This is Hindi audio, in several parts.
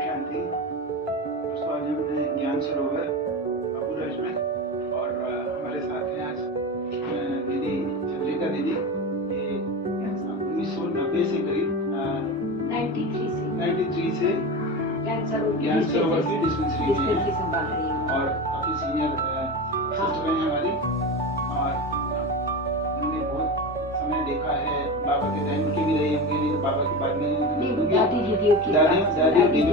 शांति। दोस्तों, आज हमने ज्ञान सरोवर बाबूराज में और हमारे साथ हैं आज दीदी चंद्रिका दीदी। ये 1990 से करीब 93 से ज्ञान सरोवर की डिस्पेंसरी में है और काफी सीनियर सिस्टर हैं हमारी। और उन्होंने बहुत समय देखा है, बाबा के टाइम की भी रही होंगी, नहीं तो बाबा के बाद में दादी दीदियों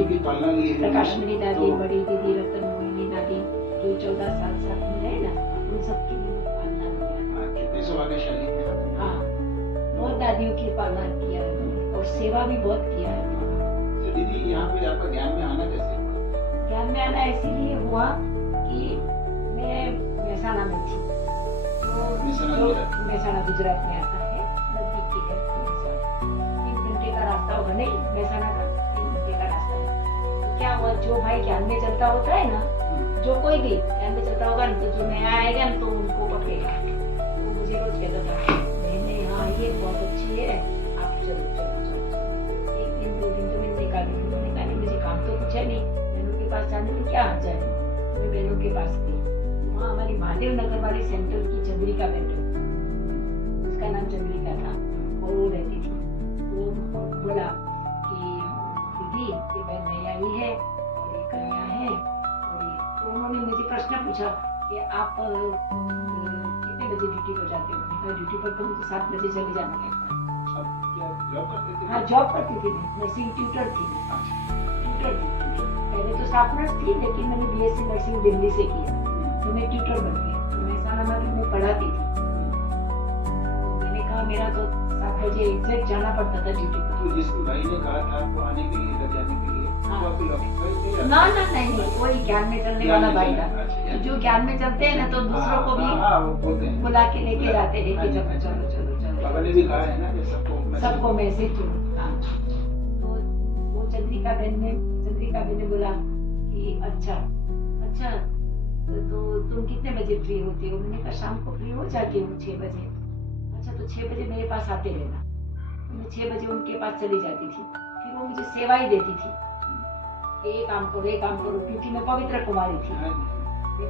की पालना ली है। प्रकाशमणि दादी, बड़ी दीदी रतन मोहिनी दादी जो 14 साल साथ में रहे ना, उन सबकी भी पालना किया। कितने सौभाग्यशाली हैं। हाँ, बहुत दादियों की पालना किया है और सेवा भी बहुत किया है। तो दीदी, यहाँ पे आपका ज्ञान में आना कैसे हुआ? ज्ञान में आना इसीलिए हुआ कि मैं मेहसाणा में थी, तो मेहसाणा गुजरात में आता है, नजदीक की है। 3 घंटे का रास्ता होगा, नहीं मेहसाणा का 3 घंटे का रास्ता है। तो क्या हुआ, जो भाई ज्ञान में चलता होता है ना, जो कोई भी ज्ञान में चलता होगा तो जो नया आएगा ना, तो उनको पकड़ेगा। तो मुझे रोज कहता था, मैंने हाँ ये बहुत अच्छी है, आप चलो चलो चलो। 1 दिन 2 दिन तो मैंने निकाली, मुझे काम तो कुछ है नहीं, बहनों के पास जाने में क्या आ जाए। मैं बहनों के पास गई, वहाँ हमारी महादेव नगर वाले सेंटर की चंद्रिका बहन, उसका नाम चंद्रिका था और वो रहती थी। वो बोला कि दीदी ये बहन नई आई है और ये कन्या है, और ये तो उन्होंने मुझे प्रश्न पूछा कि आप कितने बजे ड्यूटी पर जाते हो। मैंने कहा ड्यूटी पर तो मुझे 7 बजे चले जाना है। हाँ, जॉब करती थी, नर्सिंग ट्यूटर थी। पहले तो स्टाफ नर्स थी, लेकिन मैंने बीएससी नर्सिंग दिल्ली से किया, तो मैं ट्यूटर बन गई। तो मेहसाणा में भी मैं पढ़ाती थी। तो मैंने कहा मेरा तो 7 बजे एग्जैक्ट जाना पड़ता था ड्यूटी पर। तो जिस भाई ने कहा था आपको आने के लिए, घर जाने के लिए, हाँ। तो आपको लॉक ना नहीं, वही ज्ञान में चलने वाला भाई था। अच्छा, जो ज्ञान में चलते हैं ना, तो दूसरों को भी बुला के लेके जाते हैं कि चलो चलो चलो चलो। बाबा ने भी कहा है ना कि सबको मैसेज दो। तो वो चंद्रिका बहन ने बोला कि अच्छा तो तुम कितने बजे फ्री होती हो। मैंने कहा शाम को फ्री हो जाती हूँ 6 बजे। अच्छा, तो 6 बजे मेरे पास आते रहना। तो मैं 6 बजे उनके पास चली जाती थी। फिर वो मुझे सेवा ही देती थी कि ये काम करो, क्योंकि मैं पवित्र कुमारी थी, मैं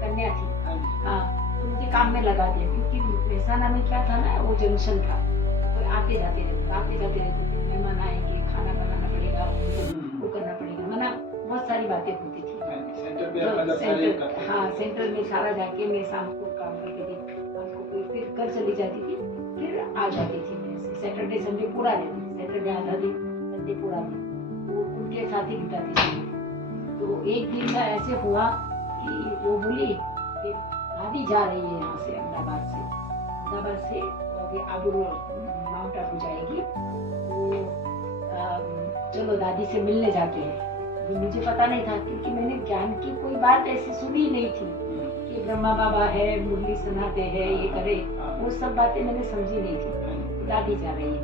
कन्या थी। हाँ, तो मुझे काम में लगा दिया, क्योंकि मेहसाणा में क्या था ना, वो जंक्शन था, तो आते जाते रहते मेहमान आएंगे, खाना बनाना पड़ेगा, वो करना पड़ेगा, मना बहुत सारी बातें होती थी। सेंटर में सारा जाके मैं शाम को काम करती थी, शाम को फिर घर चली जाती थी, फिर आ जाती थी। मैं सैटरडे संडे पूरा दिन, सैटरडे आधा दिन, संडे पूरा दिन वो उनके साथ ही बिताती थी। तो एक दिन का ऐसे हुआ कि वो बोली कि दादी जा रही है यहाँ से, अहमदाबाद से अभी आबू माउंट आबू जाएगी, तो चलो दादी से मिलने जाते हैं। मुझे पता नहीं था, क्योंकि मैंने ज्ञान की कोई बात ऐसी सुनी नहीं थी कि ब्रह्मा बाबा है, मुरली सुनाते हैं, ये करे, वो सब बातें मैंने समझी नहीं थी। दादी जा रही है,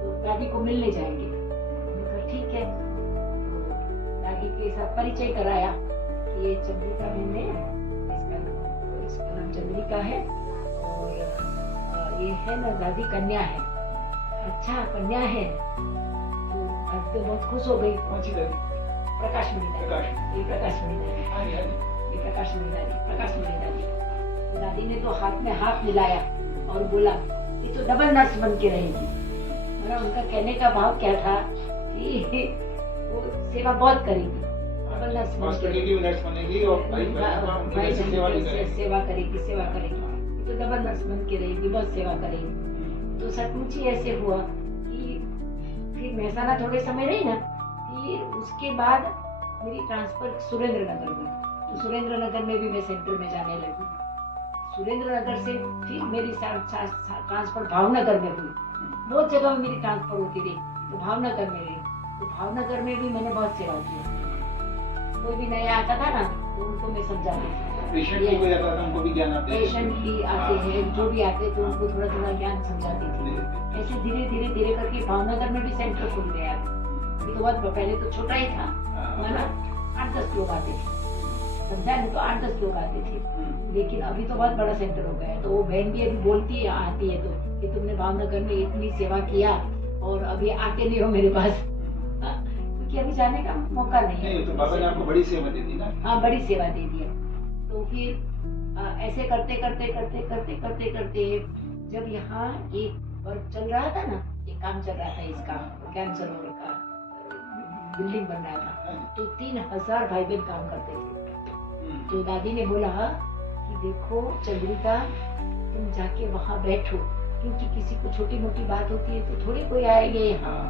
तो दादी को मिलने जाएंगे। मैंने कहा ठीक है। तो दादी के साथ परिचय कराया कि ये चंद्रिका बहन है, इसका नाम चंद्रिका है, और ये है ना दादी कन्या है। अच्छा, कन्या है, तो दादी तो बहुत खुश हो गई। प्रकाशमणि दादी। दादी ने तो हाथ में हाथ मिलाया और बोला ये तो डबल नर्स बन के रहेगी। मतलब उनका कहने का भाव क्या था कि वो सेवा बहुत करेगी, डबल नर्स बनेगी और सेवा करेगी, तो डबल नर्स बन के रहेगी, बहुत सेवा करेगी। तो सचमुच ही ऐसे हुआ कि फिर मेहसाणा थोड़े समय रही ना, फिर उसके बाद मेरी ट्रांसफर सुरेंद्र नगर में, तो सुरेंद्र नगर में भी मैं सेंटर में जाने लगी। सुरेंद्र नगर से फिर मेरी ट्रांसफर भावनगर में हुई। बहुत जगह में मेरी ट्रांसफर होती रही, तो भावनगर में रही। तो भावनगर में भी मैंने बहुत सेवा की। कोई भी नया आता था ना, तो उनको मैं समझाती थी। पेशेंट भी आते हैं, जो भी आते तो उनको थोड़ा थोड़ा ज्ञान समझाती थी। ऐसे धीरे करके भावनगर में भी सेंटर खुल गया। तो बहुत पहले तो छोटा ही था, माना 8-10 लोग आते थे, समझा नहीं, तो 8-10 लोग आते थे, लेकिन अभी तो बहुत बड़ा सेंटर हो गया है। तो वो बहन भी अभी बोलती है, आती है तो, कि तुमने भावनगर में इतनी सेवा किया और अभी आते नहीं हो मेरे पास। क्योंकि अभी जाने का मौका नहीं है। नहीं तो बाबा ने आपको बड़ी सेवा दे दी ना। हाँ, बड़ी सेवा दे दी है। तो फिर ऐसे करते करते करते करते करते करते जब यहाँ एक वर्क चल रहा था ना, एक काम चल रहा था इसका, ज्ञान सरोवर का बिल्डिंग बन रहा था, तो 3000 भाई बहन काम करते थे। तो दादी ने बोला कि देखो चंद्रिका, तुम जाके वहाँ बैठो, क्योंकि किसी को छोटी मोटी बात होती है तो थोड़ी कोई आएंगे यहाँ।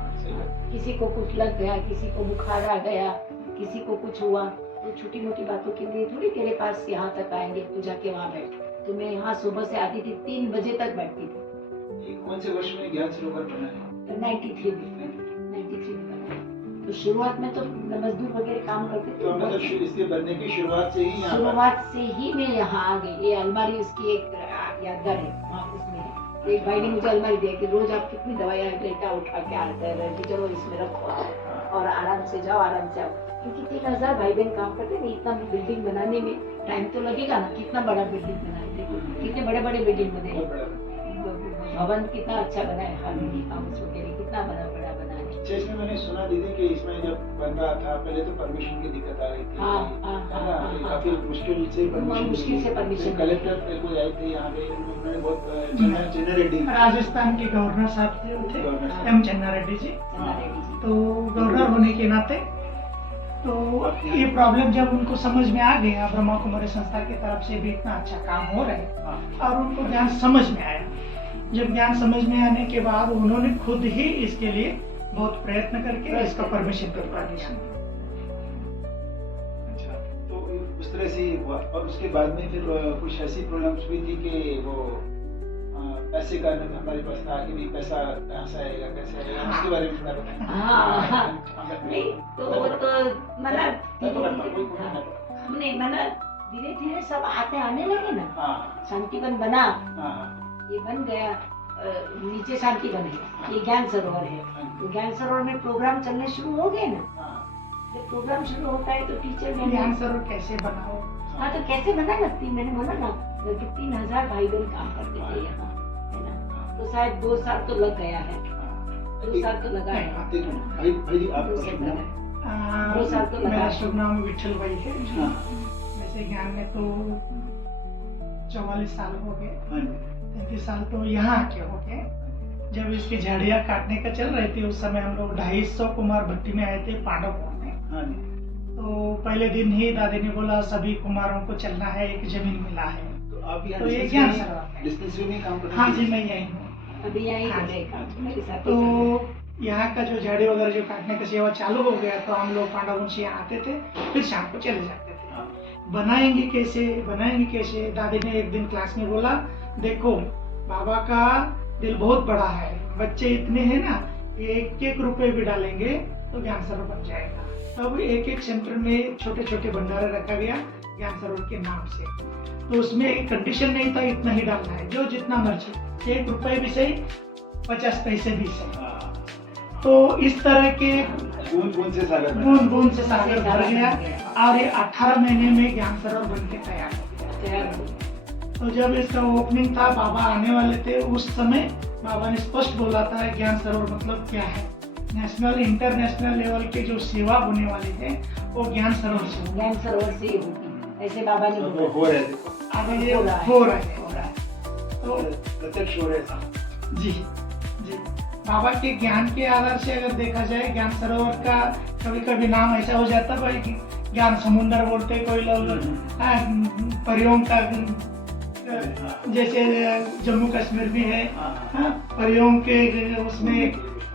किसी को कुछ लग गया, किसी को बुखार आ गया, किसी को कुछ हुआ, तो छोटी मोटी बातों के लिए थोड़ी तेरे पास यहाँ तक आएंगे, तो जाके वहाँ बैठ। तो मैं यहाँ सुबह से आती थी, 3 बजे तक बैठती थी। कौन से वर्ष में ज्ञान सरोवर बना है? 93 में बना है। तो शुरुआत में तो मजदूर वगैरह काम करते थे। तो मतलब इसके बनने की शुरुआत से ही मैं यहाँ आ गई। ये अलमारी उसकी एक यादगार है, वहाँ उसमें है। एक भाई ने मुझे अलमारी दिया कि रोज आप कितनी दवाइयाँ लेटा उठा के आते हैं, चलो इसमें रखो और आराम से जाओ, आराम से आओ। क्योंकि 3000 भाई बहन काम करते हैं, इतना बिल्डिंग बनाने में टाइम तो लगेगा ना। कितना बड़ा बिल्डिंग बना है, देखो कितने बड़े बड़े बिल्डिंग बने हैं। भवन कितना अच्छा बना है, हाउस वगैरह कितना बड़ा बना है। इसमें मैंने सुना दीदी कि इसमें जब बन रहा था पहले तो परमिशन की दिक्कत आ रही थी। काफी मुश्किल से परमिशन। कलेक्टर कोई आए थे यहाँ पे, उन्होंने बहुत चन्ना रेड्डी, राजस्थान के गवर्नर साहब थे एम चन्ना रेड्डी जी। तो गवर्नर होने के नाते तो ये प्रॉब्लम जब उनको समझ में आ गया, ब्रह्मा कुमारी संस्था की तरफ से भी इतना अच्छा काम हो रहा है और उनको ज्ञान समझ में आया। जब ज्ञान समझ में आने के बाद उन्होंने खुद ही इसके लिए बहुत प्रयत्न करके इसका परमिशन करवा दिया। अच्छा, तो उस तरह से हुआ। और उसके बाद में फिर कुछ ऐसी प्रॉब्लम्स हुई थी कि वो पैसे का हमारे पास था कि भी पैसा कहाँ से आएगा, कैसे आएगा, उसके बारे में धीरे धीरे सब आने लगे ना। शांतिवन बना, ये बन गया, नीचे शांतिवन है, ये ज्ञान सरोवर है। तो ज्ञान सरोवर में प्रोग्राम चलने शुरू हो गए ना। जब प्रोग्राम शुरू होता है तो टीचर ज्ञान सरोवर कैसे बनाओ। हाँ, तो कैसे बना लगती, मैंने बोला ना कि 3000 भाई बहन काम करते थे यहाँ, है ना। तो शायद 2 साल तो लग गया है, 2 साल तो लगा है। 2 साल तो लगा। मेरा शुभ नाम विठल भाई है। वैसे ज्ञान में तो 44 साल हो गए, 33 साल तो यहाँ आके हो गए। जब इसकी झाड़ियाँ काटने का चल रही थी उस समय हम लोग 250 कुमार भट्टी में आए थे पांडवपुर में। तो पहले दिन ही दादी ने बोला सभी कुमारों को चलना है, एक जमीन मिला है। तो आप तो ये ज्ञान सरोवर डिस्पेंसरी में काम करते हैं? हाँ जी, मैं यही हूँ अभी यही। तो यहाँ का जो झाड़ी वगैरह जो काटने का सेवा चालू हो गया तो हम लोग पांडववंशी यहाँ आते थे, फिर शाम को चले जाते थे। बनाएंगे कैसे। दादी ने एक दिन क्लास में बोला, देखो बाबा का दिल बहुत बड़ा है, बच्चे इतने हैं ना, 1-1 रुपए भी डालेंगे तो ज्ञान सरोवर बन जाएगा। तब एक सेंटर में छोटे छोटे भंडारे रखा गया ज्ञान सरोवर के नाम से। तो उसमें एक कंडीशन नहीं था इतना ही डालना है, जो जितना मर्जी, 1 रुपए भी सही, 50 पैसे भी सही। तो इस तरह के बूंद से सागर भर गया और ये 18 महीने में ज्ञान सरोवर बन के तैयार हो गया। तो जब इसका ओपनिंग था, बाबा आने वाले थे, उस समय बाबा ने स्पष्ट बोला था ज्ञान सरोवर मतलब क्या है। नेशनल इंटरनेशनल लेवल के जो सेवा होने वाले थे वो ज्ञान सरोवर से ही होती, ऐसे बाबा ने हो रहे थे। आगे हो रहा है। तो प्रत्यक्ष हो रहे जी। बाबा के ज्ञान के आधार से अगर देखा जाए, ज्ञान सरोवर का कभी कभी नाम ऐसा हो जाता भाई कि ज्ञान समुंदर बोलते कोई लोग, परियों का, जैसे जम्मू कश्मीर भी है, परियों के उसमें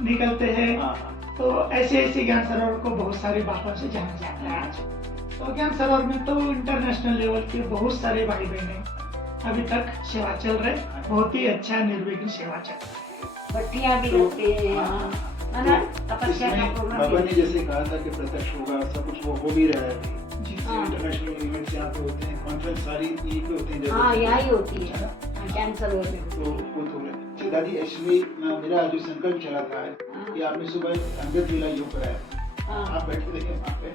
निकलते हैं। तो ऐसे ज्ञान सरोवर को बहुत सारी बातों से जाना जाता है आज। तो ज्ञान सरोवर में तो इंटरनेशनल लेवल के बहुत सारे भाई बहने अभी तक सेवा चल रहे, बहुत ही अच्छा निर्विघ्न सेवा चल रहा है। भट्टियां भी लगती है यहाँ, है ना। तपस्या का प्रोग्राम बाबा ने जैसे कहा था कि प्रत्यक्ष होगा, सब कुछ वो हो भी रहा है। इंटरनेशनल इवेंट्स यहाँ पे होते हैं, कॉन्फ्रेंस सारी यहीं पे होती हैं। हाँ, यहाँ ही होती है ज्ञान सरोवर में। तो वो तो है। दादी, एक्चुअली मेरा जो संकल्प चला था कि आपने सुबह अंगद लीला योग कराया, आप बैठे थे वहाँ पे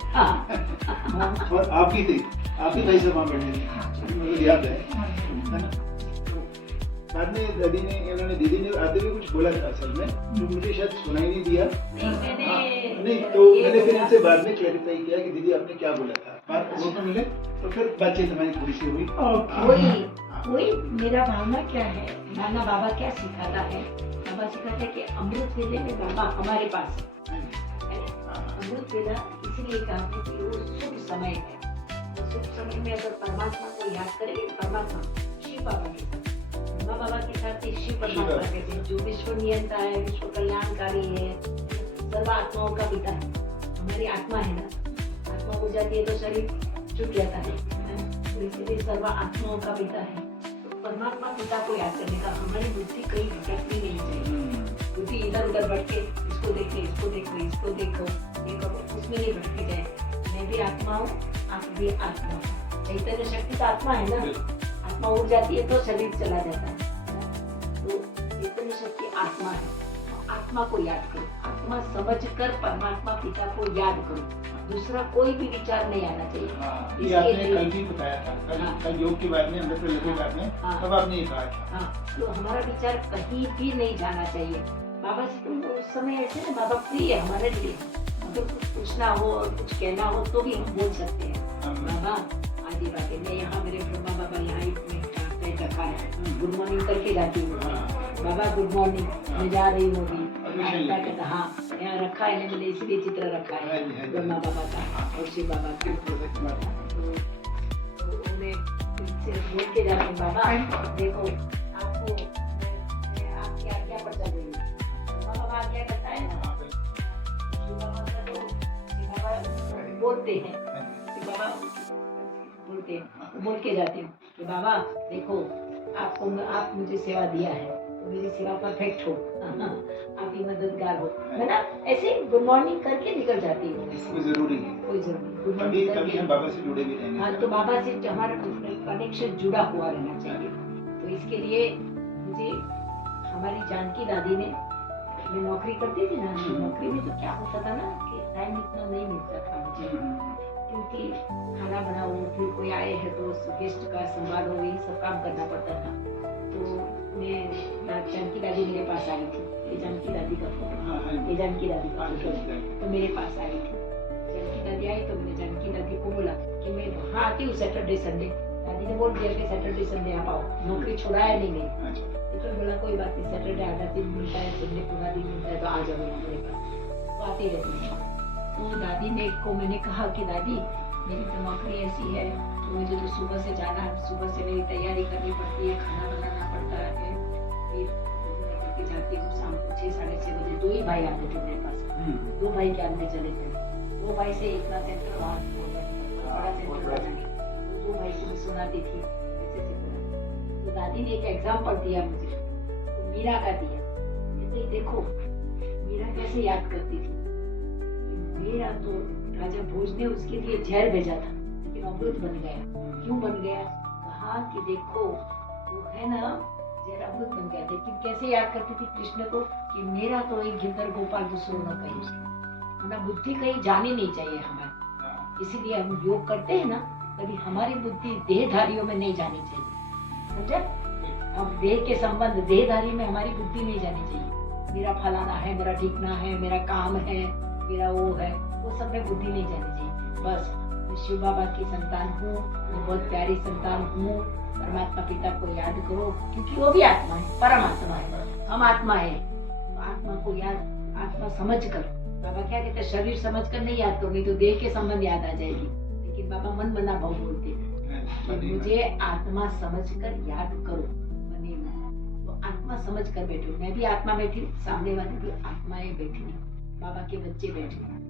और आप ही भाई साहब वहाँ बैठे थे, मुझे याद है। बाद में दीदी ने आते हुए कुछ बोला था असल में, जो मुझे शायद सुनाई नहीं दिया। मैंने नहीं तो मैंने फिर इनसे बाद में क्लैरिफाई किया कि दीदी आपने क्या बोला था, बात वो तो मिले तो फिर बातचीत हमारी थोड़ी सी हुई। वही मेरा भावना क्या है, भावना बाबा क्या सिखाता है, बाबा सिखाता है कि अमृत वेले में बाबा हमारे पास है। अमृत वेला इसलिए कहा कि वो शुभ समय है, तो शुभ समय में अगर परमात्मा को याद करेंगे, परमात्मा शिव बाबा के साथ, ब्रह्मा बाबा के साथ शिव परमात्मा के साथ, जो विश्व नियंता है, विश्व कल्याणकारी है, सर्व आत्माओं का पिता है। हमारी आत्मा है ना, आत्मा हो जाती है तो शरीर छूट जाता है, तो इसलिए सर्व आत्माओं का पिता है। तो परमात्मा पिता को याद करने का, हमारी बुद्धि कहीं भटकनी नहीं चाहिए। बुद्धि इधर उधर भटके, इसको देखे, इसको देखो, इसको देखो, ये करो, उसमें नहीं भटके जाए। मैं भी आत्मा हूँ, आप भी आत्मा हो। चैतन्य शक्ति तो आत्मा है ना, आत्मा उड़ जाती है तो शरीर चला जाता है। तो चैतन्य शक्ति आत्मा है, आत्मा को याद करो, आत्मा समझकर परमात्मा पिता को याद करो, दूसरा कोई भी विचार नहीं आना चाहिए। ये आपने कल भी बताया था, कल योग की बात में, अमृत वेले की बात में, तब आपने ये कहा था। तो हमारा विचार कहीं भी नहीं जाना चाहिए। बाबा से तुम उस समय ऐसे ना, बाबा प्रिय है हमारे लिए, अगर कुछ पूछना हो और कुछ कहना हो तो भी हम बोल सकते हैं, बाबा आदि बातें। मैं यहाँ मेरे ब्रह्मा बाबा यहाँ एक रखा है, गुड मॉर्निंग करके जाती हूँ, बाबा गुड मॉर्निंग, मैं जा रही हूँ अभी। हाँ, यहाँ रखा है ना, मैंने इसलिए चित्र रखा है ब्रह्मा बाबा का और शिव बाबा का। तो उन्हें बोल के जाती हूँ, बाबा देखो आपको आपकी आज्ञा पर चल रही है, बाबा आज्ञा करता है ना, बाबा बोलते हैं, बाबा बोलते हैं, बोल के जाती हूँ कि बाबा देखो आप मुझे सेवा दिया है, तो मेरी सेवा परफेक्ट हो, आप ही मददगार हो, है ना। ऐसे गुड मॉर्निंग करके निकल जाती हूँ। कोई जरूरी है, कोई जरूरी कभी कभी हम बाबा से जुड़े भी रहेंगे। हाँ, तो बाबा से हमारा कनेक्शन जुड़ा हुआ रहना चाहिए। तो इसके लिए मुझे हमारी जानकी दादी ने, मैं नौकरी करती थी ना, नौकरी में तो क्या होता था ना कि टाइम इतना नहीं मिलता था मुझे, क्योंकि खाना बनाओ, फिर कोई आए है तो गेस्ट का संभालो, यही सब काम करना पड़ता था। तो मैं जानकी दादी मेरे पास आई थी, ये जानकी दादी का फोटो, ये जानकी दादी का फोटो, तो मेरे पास आई थी जानकी दादी। आई तो मैंने जानकी दादी को बोला कि मैं वहाँ आती हूँ सैटरडे संडे। दादी ने बोल दिया कि सैटरडे संडे आप आओ, नौकरी छुड़ाया नहीं मैं, तो बोला कोई बात नहीं, सैटरडे आधा दिन मिलता है, संडे पूरा दिन मिलता है, तो आ जाओ मेरे पास, तो आती रहती है। तो दादी ने को मैंने कहा कि दादी मेरी तो नौकरी ऐसी है, तो मुझे तो सुबह से जाना है, सुबह से मेरी तैयारी करनी पड़ती है, खाना बनाना पड़ता है, फिर जाती हूँ शाम को 6 साढ़े 6 बजे। 2 ही भाई आते थे मेरे पास, 2 भाई के आने चले थे, 2 भाई से इतना सेंटर वहाँ बड़ा सेंटर, 2 भाई को मैं सुनाती थी ऐसे। तो दादी ने एक एग्जाम्पल दिया मुझे, तो मीरा का दिया, कहते देखो मीरा कैसे याद करती थी। मीरा तो राजा भोज ने उसके लिए जहर भेजा था, लेकिन अमृत बन गया। क्यों बन गया? कहा कि देखो वो है ना, जहर अमृत बन गया, लेकिन कैसे याद करती थी कृष्ण को कि मेरा तो एक गिंदर गोपाल दूसरों न कहीं, ना बुद्धि कहीं जानी नहीं चाहिए हमारी। इसीलिए हम योग करते हैं ना, कभी हमारी बुद्धि देहधारियों में नहीं जानी चाहिए, समझे? अब देह के संबंध, देहधारी में हमारी बुद्धि नहीं जानी चाहिए। मेरा फलाना है, मेरा ठिकना है, मेरा काम है, मेरा वो है, वो सब में बुद्धि नहीं जानी चाहिए। बस मैं शिव बाबा की संतान हूँ, मैं बहुत प्यारी संतान हूँ, परमात्मा पिता को याद करो, क्योंकि वो भी आत्मा है, परमात्मा है, हम आत्मा है। आत्मा को याद, आत्मा समझ कर, बाबा क्या कहते हैं, शरीर समझ कर नहीं याद करो, नहीं तो देह के संबंध याद आ जाएगी। लेकिन बाबा मन बना भाव बोलते हैं, मुझे आत्मा समझ कर याद करो, मने में तो आत्मा समझ कर बैठो। मैं भी आत्मा बैठी हूँ, सामने वाली भी आत्माएं बैठी हूँ, बाबा के बच्चे बैठे हैं,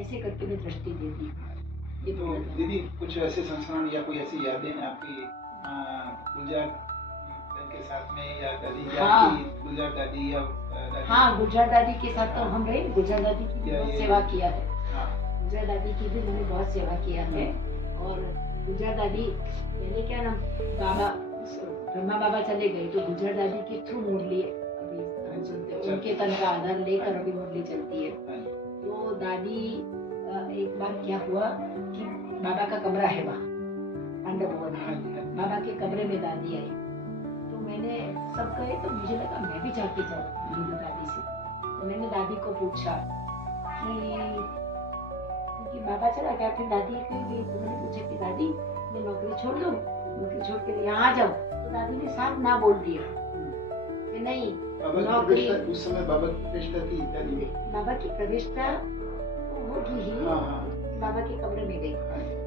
ऐसे करके मैं दृष्टि देती हूँ। तो दीदी कुछ ऐसे संस्करण या कोई ऐसी यादें आपकी गुलजार के साथ में, या दादी गुलजार दादी या दादी? हाँ, गुलजार दादी के साथ तो हम रहे, गुलजार दादी की बहुत सेवा किया है। गुलजार दादी की भी मैंने बहुत सेवा किया है। और गुलजार दादी पहले क्या नाम, बाबा ब्रह्मा बाबा चले गए तो गुलजार दादी के थ्रू मुरली अभी हम सुनते हैं, उनके तन का आधार लेकर अभी मुरली चलती है। तो दादी एक बार क्या हुआ कि बाबा का कमरा है वहाँ पांडव भवन में, बाबा के कमरे में दादी आई, तो मैंने सब गए तो मुझे लगा मैं भी जाके जाऊँ दादी से। तो मैंने दादी को पूछा क्योंकि बाबा चला गया, फिर दादी को भी तो मैंने पूछा कि दादी मैं नौकरी छोड़ दूँ, नौकरी छोड़ के यहाँ आ जाऊँ, तो दादी ने साफ ना बोल दिया कि नहीं नौकरी। उस समय बाबा की प्रतिष्ठा थी दादी में, बाबा की प्रतिष्ठा तो होगी ही, बाबा के कमरे में गई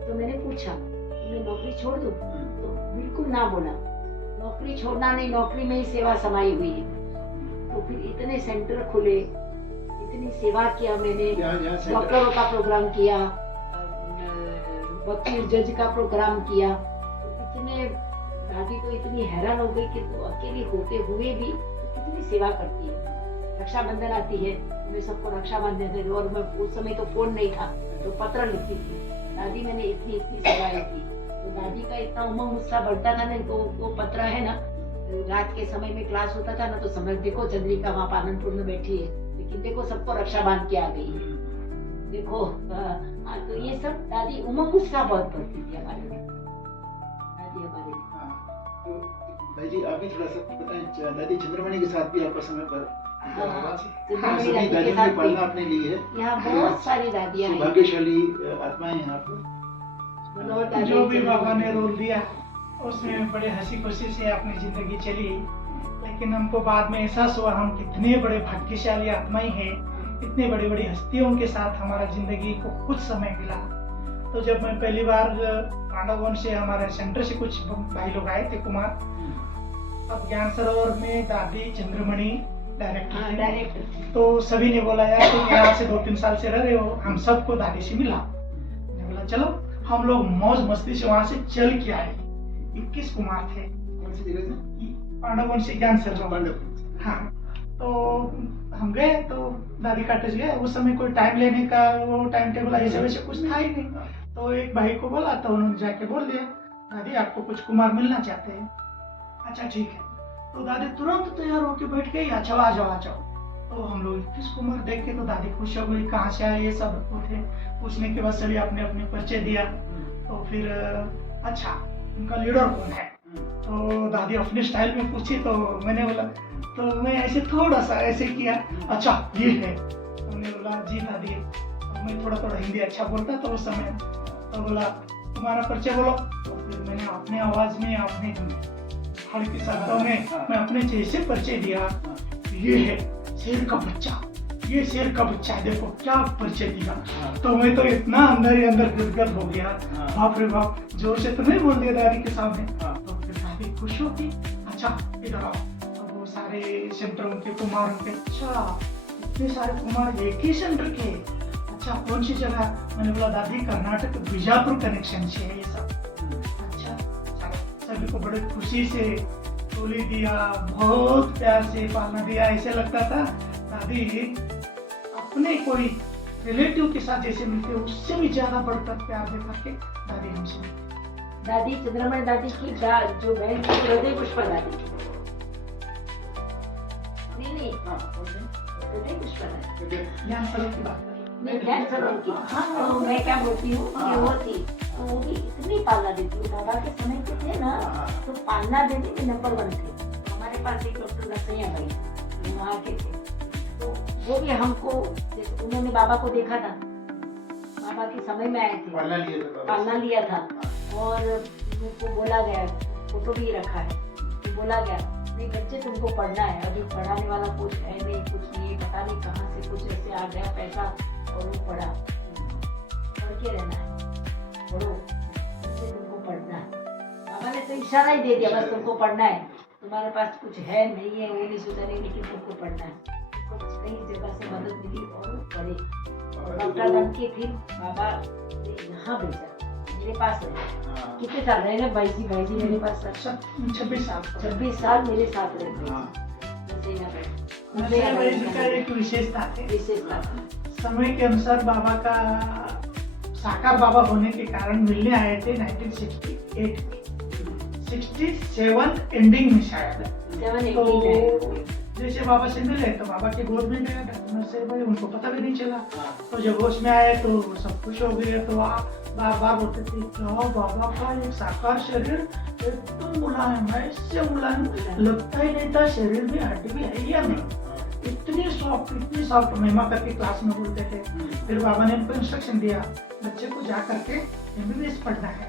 तो मैंने पूछा मैं नौकरी छोड़ दूँ, तो बिल्कुल ना बोला, नौकरी छोड़ना नहीं, नौकरी में ही सेवा समाई हुई है। तो फिर इतने सेंटर खुले, इतनी सेवा किया मैंने, डॉक्टरों का प्रोग्राम किया, वकील जज का प्रोग्राम किया, तो इतने दादी तो इतनी हैरान हो गई कि तो अकेली होते हुए भी कितनी सेवा करती है। रक्षाबंधन आती है, मैं सबको रक्षा बांधने थे, और मैं उस समय तो फोन नहीं था तो पत्र लिखती थी, दादी मैंने इतनी सेवाएं की। तो दादी का इतना उमंग उत्साह बढ़ता था ना, तो वो पत्र है ना, रात के समय में क्लास होता था ना, तो समझ देखो चंद्रिका वहाँ पालनपुर में बैठी है, लेकिन देखो सबको रक्षा बांध के आ गई है, देखो। तो ये सब दादी उमंग उत्साह बहुत बढ़ती थी हमारे में, दादी हमारे। तो भाई जी आप भी थोड़ा सा बताएं, दादी चंद्रमणि के साथ भी आपका समय पर चंद्रमणि दादी के साथ पढ़ना आपने ली है, यहाँ बहुत सारी दादियाँ हैं, भाग्यशाली आत्माएं हैं आप। जो भी बाबा ने रोल दिया उसमें बड़े हंसी खुशी से अपनी जिंदगी चली, लेकिन हमको बाद में एहसास हुआ हम कितने बड़े भाग्यशाली आत्माएं हैं, इतने बड़ी बड़ी हस्तियों के साथ हमारा जिंदगी को कुछ समय मिला। तो जब मैं पहली बार पांडववन से हमारे सेंटर से कुछ भाई लोग आए थे कुमार, तब ज्ञान सरोवर में दादी चंद्रमणि डायरेक्टर, तो सभी ने बोला यार तुम यहाँ से 2-3 साल से रह रहे हो, हम सबको दादी से मिला। मैंने बोला चलो, हम लोग मौज मस्ती से वहाँ से चल के आए। 21 कुमार थे, पांडववन से ज्ञान सरोवर। हाँ, तो हम गए तो दादी का टच गया। उस समय कोई टाइम लेने का वो टाइम टेबल ऐसे वैसे कुछ था ही नहीं, तो एक भाई को बोला तो उन्होंने जाके बोल दिया दादी आपको कुछ कुमार मिलना चाहते हैं। अच्छा ठीक है, तो दादी तुरंत तैयार होके बैठ गई, अच्छा आ जाओ आ जाओ। तो हम लोग 21 कुमार देख के तो दादी खुश हो गई, कहाँ से आए ये सब थे। पूछने के बाद सभी अपने अपने परिचय दिया। तो फिर अच्छा उनका लीडर कौन है, तो दादी अपने स्टाइल में पूछी, तो मैंने बोला, तो मैं ऐसे थोड़ा सा ऐसे किया, अच्छा ये है। उन्होंने बोला जी दादी, तो मैं थोड़ा थोड़ा हिंदी अच्छा बोलता तो उस समय, तो बोला तुम्हारा परिचय बोलो। तो फिर मैंने अपने आवाज में अपने हल्के शब्दों में मैं अपने जैसे परिचय दिया, ये है शेर का बच्चा, ये शेर का बच्चा है, देखो क्या परिचय दिया। तो मैं तो इतना अंदर ही अंदर गदगद हो गया, बाप रे बाप, जोर से तो नहीं बोल दिया दादी के सामने। तो फिर दादी खुश होती, अच्छा इधर आओ। तो वो सारे सेंटरों के कुमार के, अच्छा इतने सारे कुमार एक ही सेंटर के, अच्छा कौन सी जगह। मैंने बोला दादी कर्नाटक बीजापुर कनेक्शन से है ये सब। अच्छा सभी को बड़े खुशी से टोली दिया, बहुत प्यार से पालना दिया, ऐसे लगता था दादी अपने कोई रिलेटिव के साथ जैसे मिलते उससे भी ज्यादा बढ़कर प्यार दे करके दादी हमसे। दादी चंद्रमणि दादी की जो बहन थी हृदय पुष्पा दादी, नहीं हृदय पुष्पा दादी ज्ञान सरोवर की बात नहीं, ज्ञान सरोवर की। तो मैं क्या बोलती हूँ कि वो थी, तो वो भी इतनी पालना देती है। बाबा के समय के थे ना, तो पालना देने में नंबर 1 थे। तो हमारे पास एक डॉक्टर रसैया भाई वहाँ के थे, तो वो भी हमको, उन्होंने बाबा को देखा था, बाबा के समय में आए थे, पालना लिया था, और उनको बोला गया, फोटो भी रखा है, तो बोला गया नहीं बच्चे तुमको पढ़ना है, अभी पढ़ाने वाला कुछ है नहीं, कुछ नहीं, पता नहीं कहाँ से कुछ ऐसे आ गया पैसा, और वो पढ़ा, पढ़ के रहना है, पढ़ो, बच्चे तुमको पढ़ना है। बाबा ने तो इशारा ही दे दिया, बस तुमको पढ़ना है, तुम्हारे पास कुछ है नहीं है वो नहीं सोचा नहीं, लेकिन तुमको पढ़ना है। कुछ कई जगह से मदद मिली और पढ़े। डॉक्टर बन के फिर बाबा ने यहाँ भेजा, मेरे पास रहे। कितने साल रहे ना भाई जी मेरे पास 26 साल मेरे साथ रहे। एक विशेषता था, समय के अनुसार बाबा का साकार बाबा होने के कारण मिलने आए थे 1968 में, 67 एंडिंग में शायद। तो जैसे बाबा से मिले तो बाबा के गोद में गया डॉक्टर से, भाई उनको पता भी नहीं चला। तो जब होश में आए तो सब खुश हो गए, तो बार बार बोलते थे क्या बाबा का एक साकार शरीर एकदम मुलायम है, इससे मुलायम लगता ही नहीं था, शरीर में हड्डी भी है या नहीं, इतनी सॉफ्ट महिमा करके क्लास में बोलते थे। फिर बाबा ने उनको इंस्ट्रक्शन दिया, बच्चे को जा करके MBBS पढ़ना है।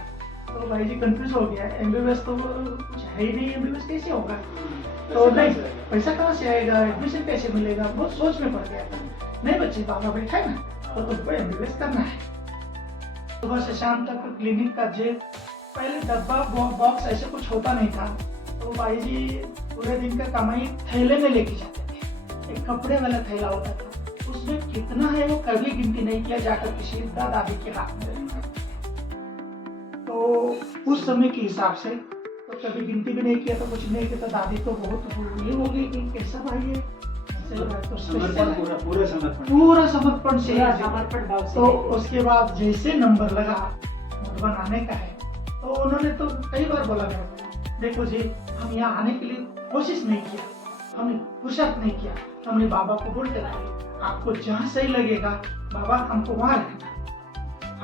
तो भाई जी कंफ्यूज हो गया, MBBS तो कुछ है ही नहीं, MBBS कैसे होगा? तो नहीं, पैसा कहाँ से आएगा, एडमिशन कैसे मिलेगा, बहुत सोच में पड़ गया था। नहीं बच्चे, बाबा बैठा है ना, तो तुमको MBBS करना है। सुबह से शाम तक क्लिनिक का जेब, पहले डब्बा बॉक्स ऐसे कुछ होता नहीं था। तो भाई जी पूरे दिन का कमाई थैले में लेके जाते थे। एक कपड़े वाला थैला होता था, उसमें कितना है वो कभी गिनती नहीं किया, जाकर किसी दादी के हाथ में रहता। तो उस समय के हिसाब से तो कभी गिनती भी नहीं किया, तो कुछ नहीं किया। तो दादी तो बहुत ये हो गई कि कैसा भाई है, पूरा समर्पण से। तो उसके बाद जैसे नंबर लगा नोट बनाने का है, तो उन्होंने तो कई बार बोला मेरे, देखो जी हम यहाँ आने के लिए कोशिश नहीं किया, हमने पुरुषार्थ नहीं किया, हमने बाबा को बोलते रहे आपको जहाँ सही लगेगा बाबा हमको वहाँ रखना,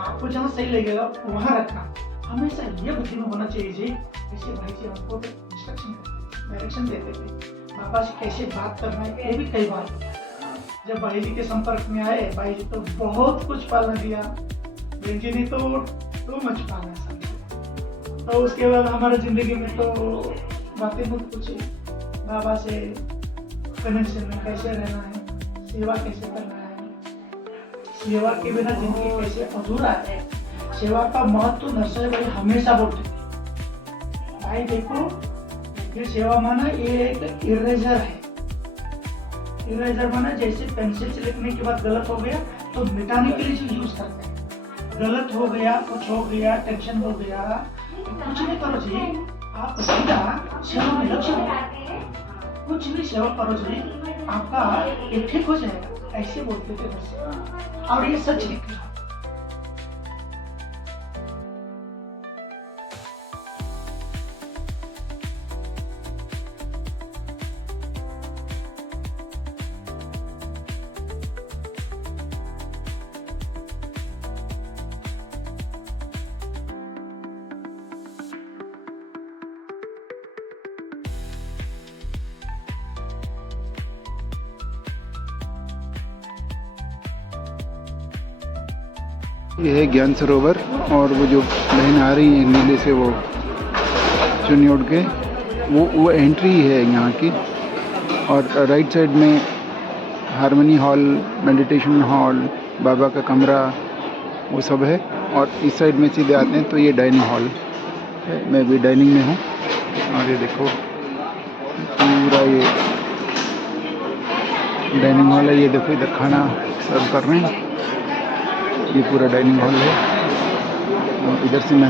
आपको जहाँ सही लगेगा वहाँ रखना। हमेशा ये बुद्धि में होना चाहिए जी। जैसे भाई जी हमको इंस्ट्रक्शन डायरेक्शन देते थे, बाबा से कैसे बात करना है, ये भी कई बार जब भाई जी के संपर्क में आए, भाई जी तो बहुत कुछ पालना दिया, बहन जी ने तो मच पाला सब। तो उसके बाद हमारे जिंदगी में तो बातें बहुत पूछी, बाबा से कनेक्शन में कैसे रहना है, सेवा कैसे करना है, सेवा के बिना जिंदगी कैसे अधूरा है। सेवा का महत्व नरसरी भाई हमेशा बोलते थे, भाई देखो ये सेवा माना ये एक इरेजर है। इरेजर माना जैसे पेंसिल से लिखने के बाद गलत हो गया तो मिटाने के लिए यूज करते हैं। गलत हो गया, कुछ हो गया, टेंशन हो गया, कुछ नहीं करो जी, आप सीधा सेवा में लक्ष्य हो, कुछ भी सेवा करो जी, आपका ये ठीक हो जाएगा, ऐसे बोलते थे बस। और ये सच है। ये है ज्ञान सरोवर, और वो जो बहन आ रही है नीले से वो चुन्नी ओढ़ के, वो एंट्री है यहाँ की। और राइट साइड में हारमोनी हॉल, मेडिटेशन हॉल, बाबा का कमरा, वो सब है। और इस साइड में सीधे आते हैं तो ये डाइनिंग हॉल है, मैं भी डाइनिंग में हूँ। और ये देखो पूरा ये डाइनिंग हॉल है, ये देखो इधर खाना सर्व कर रहे हैं, ये पूरा डाइनिंग हॉल है। इधर से मैं